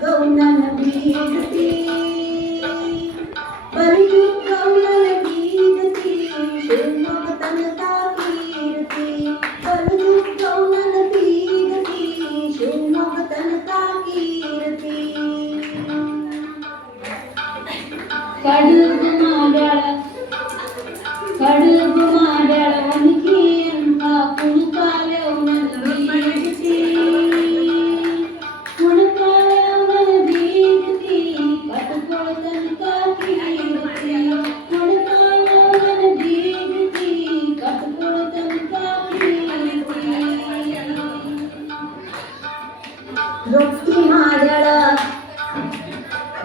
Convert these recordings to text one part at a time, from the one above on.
ಗೌನನ ಬೀಗತಿ ಬಲು ಗೌನನ ಬೀಗತಿ ಶಿವಮೊಗ್ಗ ತನಕ ಕೀರ್ತಿ ಬಲು ಗೌನನ ಬೀಗತಿ ಶಿವಮೊಗ್ಗ ತನಕ ಕೀರ್ತಿ ಕಡುಬು ಮಾಡ್ಯಾಳ ಒಣಗಿ ಅಂತ ಕುಣಕಾಲೆವ್ ನನ್ನ ಬೀಗತಿ ಕುಣಕಾಲೆವ್ ನನ್ನ ಬೀಗತಿ ಕಟ್ಕೊಳ ತನಕ ಕೀರ್ತಿ ಕುಣಕಾಲೆವ್ ನನ್ನ ಬೀಗತಿ ಕಟ್ಕೊಳ ತನಕ ಕೀರ್ತಿ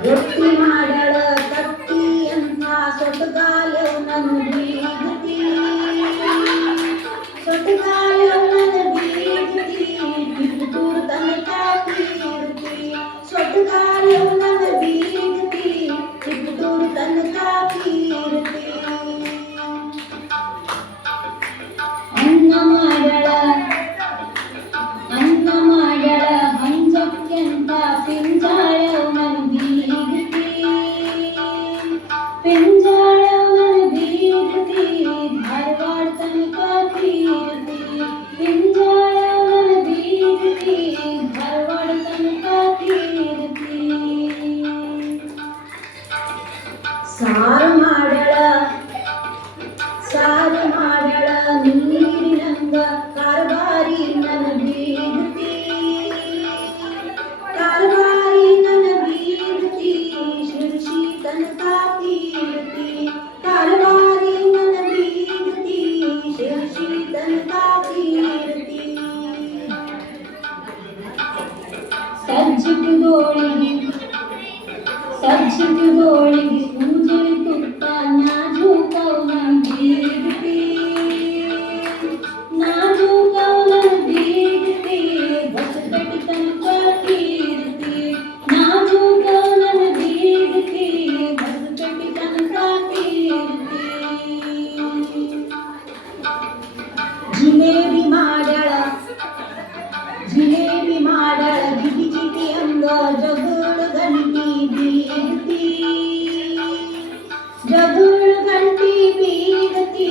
ರೊಟ್ಟಿ ಮಾಡ್ಯಾಳ ತಟ್ಟಿ ಅಂತ ಸೊಟ್ಟಗಾಲೆವ್ ನನ್ನ ಬೀಗತಿ ಸೊಟ್ಟಗಾಲೆವ್ ನನ್ನ ಬೀಗತಿ ಬಿಟ್ಟೂರು ತನಕ ಕೀರ್ತಿ ಸೊಟ್ಟಗಾಲೆವ್ ನನ್ನ ಬೀಗತಿ ಬಿಟ್ಟೂರು ತನಕ ಕೀರ್ತಿ ಅನ್ನ ಮಾಡ್ಯಾಳ ಹಂಜಕ್ಕೆಂತ ಪಿಂಜಾಳೆವ್ ನನ್ನ ಬೀಗತಿ ಪಿಂಜಾಳೆವ್ ನನ್ನ ಬೀಗತಿ ಧಾರವಾಡ ತನಕ ಕೀರ್ತಿ ಪಿಂಜಾಳೆವ್ ನನ್ನ ಬೀಗತಿ ಧಾರವಾಡ ತನಕ ಕೀರ್ತಿ ಸಾರು ಮಾಡ್ಯಾಳ ನೀರಿನಂಗ ಕಾರ್ಬಾರಿ ನನ್ನ ಬೀಗತಿ ಕಾರ್ಬಾರಿ ನನ್ನ ಬೀಗತಿ ಶಿರ್ಷಿ ತನಕ ಕೀರ್ತಿ ಕಾರ್ಬಾರಿ ನನ್ನ ಬೀಗತಿ ಶಿರ್ಷಿ ತನಕ ಕೀರ್ತಿ ಸಜ್ಜಿಗದೋಳಿಗೆ ಪೂಜೆಲಿ ತುತ್ತ ನಾಜೂಕವ್ ನನ್ನ ಬೀಗತಿ ನಾಜೂಕವ್ ನನ್ನ ಬೀಗತಿ ಹೊಸಪೇಟೆ ತನಕ ಕೀರ್ತಿ ನಾಜೂಕವ್ ನನ್ನ ಬೀಗತಿ ಹೊಸಪೇಟೆ ತನಕ ಕೀರ್ತಿ ಜಿಲೇಬಿ ಮಾಡ್ಯಾಳ ಜಿಟಿ ಜಿಟಿ ಅಂದ ಜಗಳ ಗಂಟಿ ಬೀಗತಿ ಜಗಳ ಗಂಟಿ ಬೀಗತಿ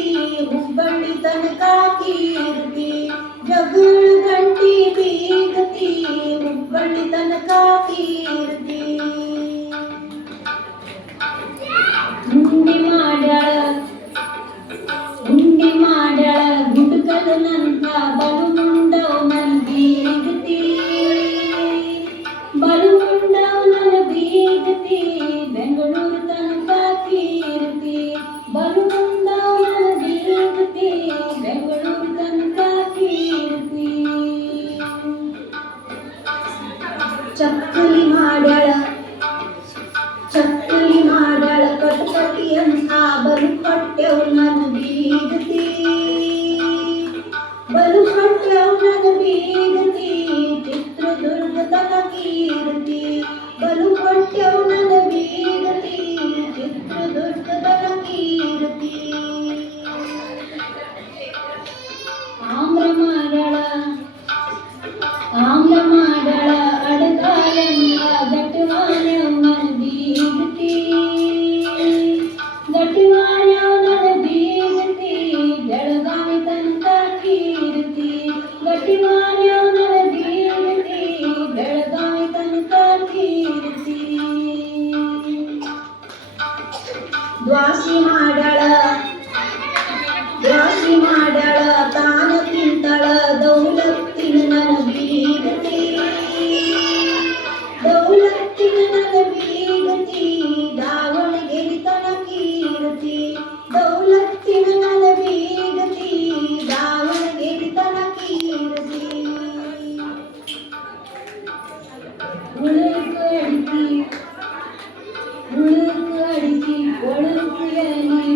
ಹುಬ್ಬಳ್ಳಿ ತನಕ ಕೀರ್ತಿ ಜಗಳ ಗಂಟಿ ಬೀಗತಿ ಹುಬ್ಬಳ್ಳಿ ತನಕ ಕೀರ್ತಿ ಉಂಡಿ ಮಾಡ್ಯಾಳ ಗುಡ್ಕಲನಂತ ಬಲು ಮುಂಡವ್ ನನ್ನ ಬೀಗತಿ ಬಲು ಮುಂಡವ್ ನನ್ನ ಬೀಗತಿ ಬೆಂಗಳೂರು ತನಕ ಕೀರ್ತಿ ಬಲು ಮುಂಡವ್ ನನ್ನ ಬೀಗತಿ ಬೆಂಗಳೂರು ತನಕ ಕೀರ್ತಿ ಚಕ್ಕಲಿ ಮಾಡ್ಯಾಳ ಕಟ್ಕಟಿ ಅಂತ ಬಲು ಕಟ್ಟೆವ್ ನನ್ನ ಬೀಗತಿ ಬಲು ಕಟ್ಟೆವ್ ನನ್ನ ಬೀಗತಿ ಚಿತ್ರದುರ್ಗ ತನಕ ಕೀರ್ತಿ ಬಲು ಕಟ್ಟೆವ್ ನನ್ನ ಬೀಗತಿ ಚಿತ್ರದುರ್ಗ ತನಕ ಕೀರ್ತಿ ಆಮ್ರ ಮಾಡ್ಯಾಳ ಅಡಗಾಲಂಗ ಗಟ್ವಾನೆವ್ ನನ್ನ ಬೀಗತಿ ಗಟ್ವಾನೆವ್ ನನ್ನ ಬೀಗತಿ ಬೆಳಗಾವಿ ತನಕ ಕೀರ್ತಿ ಗಟ್ವಾನೆವ್ ನನ್ನ ಬೀಗತಿ ಬೆಳಗಾವಿ ತನಕ ಕೀರ್ತಿ ದ್ವಾಸಿ ಮಾಡ್ಯಾಳ ತಾನ ತಿಂತಳ ದೌಲತ್ತಿನ ನನ್ನ ಬೀಗತಿ ದೌಲತ್ತಿನ ನನ್ನ ಬೀಗತಿ ದಾವಣಗೆರೆ ತನಕ ಕೀರ್ತಿ ದೌಲತ್ತಿನ ನನ್ನ ಬೀಗತಿ ದಾವಣಗೆರೆ ತನಕ ಕೀರ್ತಿ ಉಳುಕು ಅಡಿಕೆ ಒಳುಕು ಎಲೆ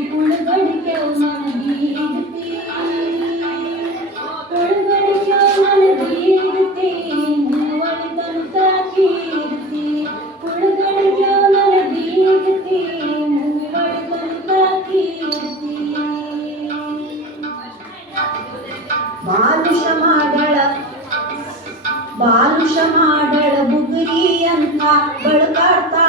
ಬಳುಕಾಡ್ತಾ